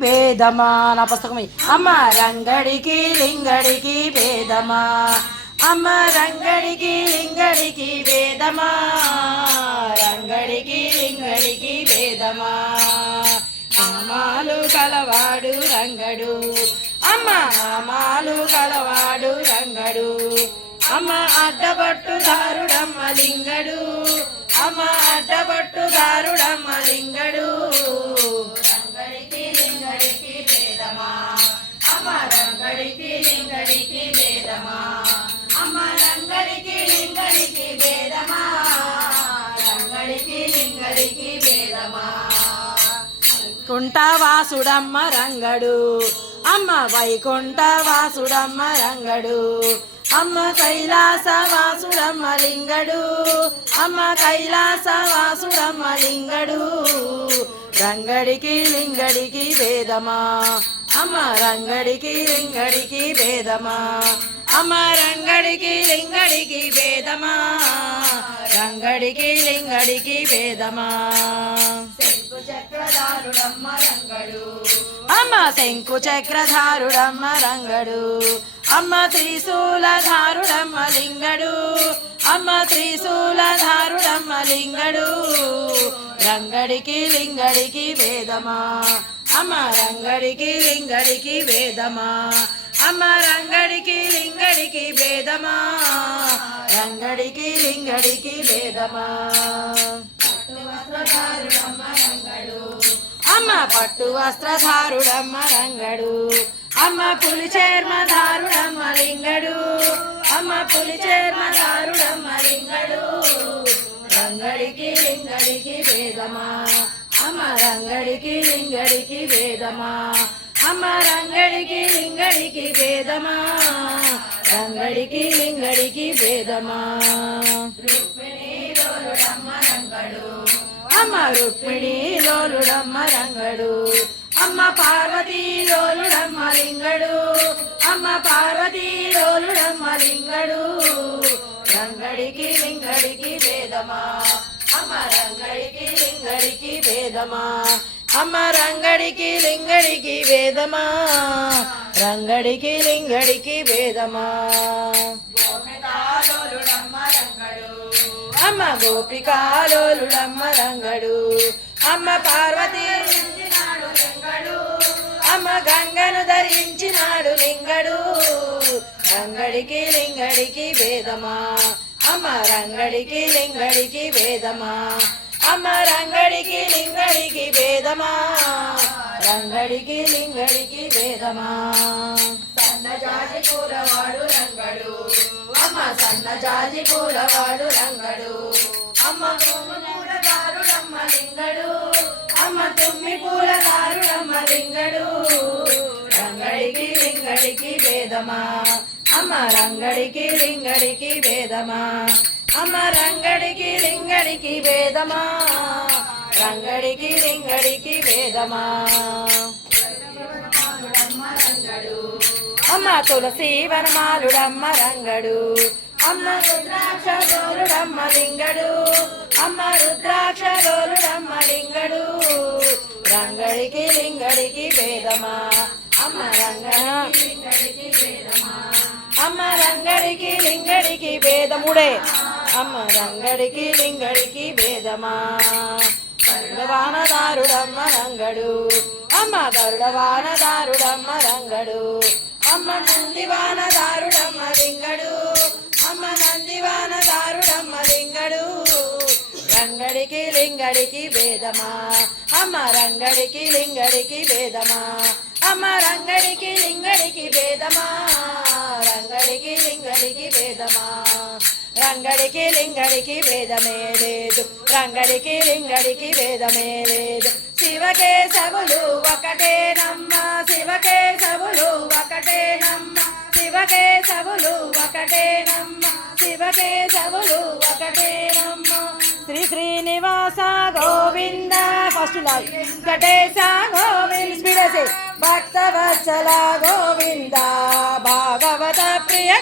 భేదమా? నా పుస్తకం ఇయ్యి. అమ్మ రంగడికి లింగడికి భేదమా? అమ్మ రంగడికి లింగడికి భేదమా? రంగడికి లింగడికి భేదమా? నామాలు కలవాడు రంగడు. అమ్మ నామాలు కలవాడు రంగడు. అమ్మ అడ్డబట్టు దారుడమ్మ లింగడు. అమ్మ అడ్డబట్టు దారుడమ్మ లింగడు కుంటవాసుడమ్మ రంగడు. అమ్మ వైకుంఠవాసుడమ్మ రంగడు. అమ్మ కైలాసవాసుడమ్మ లింగడు. అమ్మ కైలాసవాసుడమ్మ లింగడు. రంగడికి లింగడికి భేదమా? అమ్మ రంగడికి లింగడికి భేదమా? అమ్మ రంగడికి లింగడికి భేదమా? రంగడికి లింగడికి భేదమా? అమ్మ శంకు చక్రధారుడమ్మ రంగడు. అమ్మ త్రిశూలధారుడమ్మ లింగడు. అమ్మ త్రిశూలధారుడమ్మ లింగడు. రంగడికి లింగడికి వేదమా అమ్మ రంగడికి లింగడికి వేదమా అమ్మ రంగడికి లింగడికి వేదమా రంగడికి లింగడికి వేదమా పట్టు వస్త్రధారుడమ్మ రంగడు. అమ్మ పులి చేర్మధారుడమ్మ లింగడు. అమ్మ పులి చేర్మధారుడమ్మ లింగడు. రంగడికి లింగడికి వేదమా అమ్మ రంగడికి లింగడికి వేదమా అమ్మ రంగడికి లింగడికి వేదమా రంగడికి లింగడికి వేదమా భేదమా? అమ్మ రుక్మిణి లోలుడమ్మ రంగడు అమ్మ పార్వతీ లోలుడమ్మ లింగడు అమ్మ పార్వతీ లోలుడమ్మ లింగడు రంగడికి లింగడికి భేదమా? అమ్మ రంగడికి లింగడికి భేదమా? అమ్మ రంగడికి లింగడికి వేదమా రంగడికి లింగడికి వేదమా అమ్మ గోపికాలోలుడమ్మ రంగడు. అమ్మ పార్వతి అమ్మ గంగను ధరించినాడు లింగడు. రంగడికి లింగడికి భేదమా? అమ్మ రంగడికి లింగడికి భేదమా? అమ్మ రంగడికి లింగడికి భేదమా? రంగడికి లింగడికి భేదమా? సన్నజాజి కూరవాడు రంగడు. అమ్మ సన్న సన్నజాజి పూలవాడు రంగడు. అమ్మ తుమ్మి పూలదారుడమ్మ లింగడు అమ్మ తుమ్మి పూలదారుడమ్మ లింగడు రంగడికి లింగడికి భేదమా? అమ్మ రంగడికి లింగడికి భేదమా? అమ్మ రంగడికి లింగడికి భేదమా? రంగడికి లింగడికి భేదమా? అమ్మ తులసి వనమాలుడమ్మ రంగడు. అమ్మ రుద్రాక్షలోలుడమ్మ లింగడు. అమ్మ రుద్రాక్షలోలుడమ్మ లింగడు. రంగడికి లింగడికి భేదమా? అమ్మ రంగడికి అమ్మ రంగడికి లింగడికి భేదముడే. అమ్మ రంగడికి లింగడికి భేదమా? గరుడవానదారుడమ్మ రంగడు. అమ్మ గరుడవానదారుడమ్మ రంగడు. అమ్మ నందివానదారుడమ్మ లింగడు. అమ్మ నందివానదారుడమ్మ లింగడు. రంగడికి లింగడికి భేదమా? అమ్మ రంగడికి లింగడికి భేదమా? అమ్మ రంగడికి లింగడికి భేదమా? రంగడికి లింగడికి భేదమా? రంగడికి లింగడికి భేదమే లేదు. రంగడికి లింగడికి భేదమే లేదు. శివకేశవులు ఒకటేనమ్మ. శివకేశవులు శివకేశవులు ఒకటేనమ్మ శివకేశవులు ఒకటేనమ్మ శ్రీ శ్రీనివాస గోవింద ఫస్ట్ లాగ్ వెంకటేశ గోవింద. స్పీడ్ భక్త వత్సల గోవింద. భాగవత ప్రియ